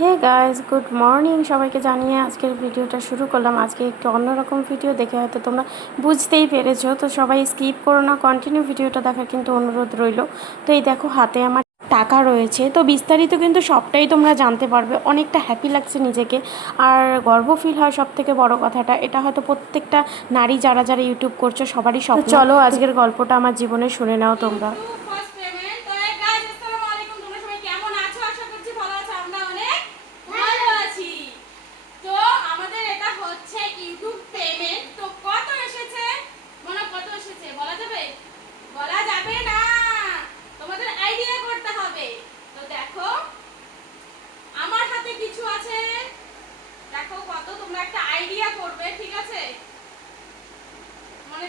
Hey guys, good morning. সবাইকে জানিয়ে আজকের ভিডিওটা শুরু করলাম। আজকে একটু অন্যরকম ভিডিও দেখে হয়তো তোমরা বুঝতেই পেরেছো, তো সবাই স্কিপ করো না, কন্টিনিউ ভিডিওটা দেখার কিন্তু অনুরোধ রইল। তো এই দেখো হাতে আমার টাকা রয়েছে, তো বিস্তারিত কিন্তু সবটাই তোমরা জানতে পারবে। অনেকটা হ্যাপি লাগছে নিজেকে, আর গর্ব ফিল হয়। সব থেকে বড় কথাটা এটা হয়তো প্রত্যেকটা নারী যারা যারা ইউটিউব করছো সবারই স্বপ্ন। চলো আজকের গল্পটা আমার জীবনে শুনে নাও তোমরা।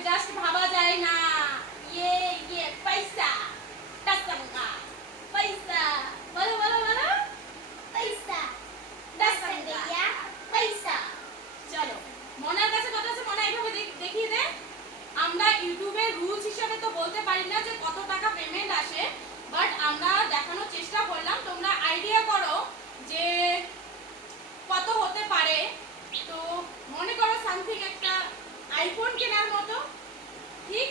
জাস্ট ভাবা যায় না। ইয়ে ইয়ে পয়সা টাকা পয়সা বলো বলো বলো পয়সা টাকা পয়সা। চলো মনের কাছে কত আছে মনে এইভাবে দেখিয়ে দে। আমরা ইউটিউবের রুলস হিসেবে তো বলতে পারি না যে কত টাকা পেমেন্ট আসে, বাট আমরা দেখানোর চেষ্টা করলাম। তোমরা আইডিয়া করো যে কত হতে পারে। তো মনে করো সামথিং একটা আইফোন কেনার মতো, ঠিক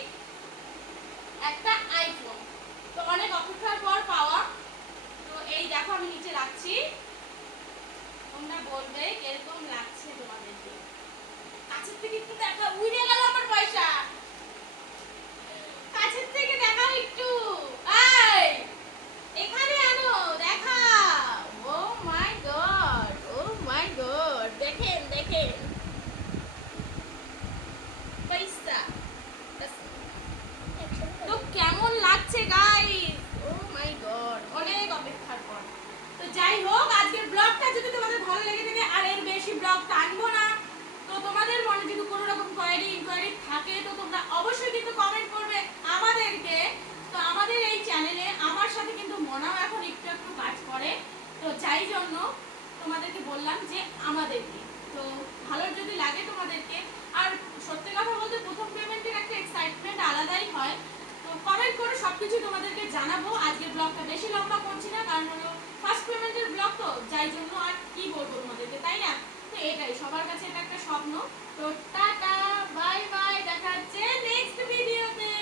একটা আইফোন। তো অনেক অপেক্ষার পর পাওয়া। তো এই দেখো আমি নিচে রাখছি, তোমরা বলবে কিরকম লাগছে তোমাদেরকে। কাছের থেকে একটু দেখা, উড়ে গেল আমার পয়সা। কাছের থেকে দেখাও একটু, এই এখানে আনো দেখাও। ও মাই গড, ও মাই গড, দেখেন দেখেন পয়সা। তো কেমন লাগছে গাইস? ও মাই গড, অনেক অপেক্ষার পর। তো যাই হোক, আজকের ব্লগটা যদি তোমাদের ভালো লেগে থাকে, আর এর বেশি ব্লগ টানবো না। তো তোমাদের মনে যদি কোনো রকম ইনকোয়ারি থাকে তো তোমরা অবশ্যই কিন্তু কমেন্ট করবে আমাদেরকে। তো আমাদের এই চ্যানেলে আমার সাথে কিন্তু মনাও এখন একটু একটু কাজ করে, তো যাই জন্য তোমাদেরকে বললাম যে আমাদেরকে তো ভালো যদি লাগে তোমাদেরকে। আর সত্যি কথা বলতে প্রথম পেমেন্টের একটা এক্সাইটমেন্ট আলাদাই হয়। তো কমেন্ট করে সবকিছু তোমাদেরকে জানাবো। আজকের ব্লগটা বেশি লম্বা করছি না, কারণ হলো ফার্স্ট পেমেন্টের ব্লগ, তো যাই জন্য আর কি বলবো তোমাদেরকে, তাই না? তো এটাই সবার কাছে এটা একটা স্বপ্ন। তো টাটা বাই বাই, দেখা হচ্ছে নেক্সট ভিডিওতে।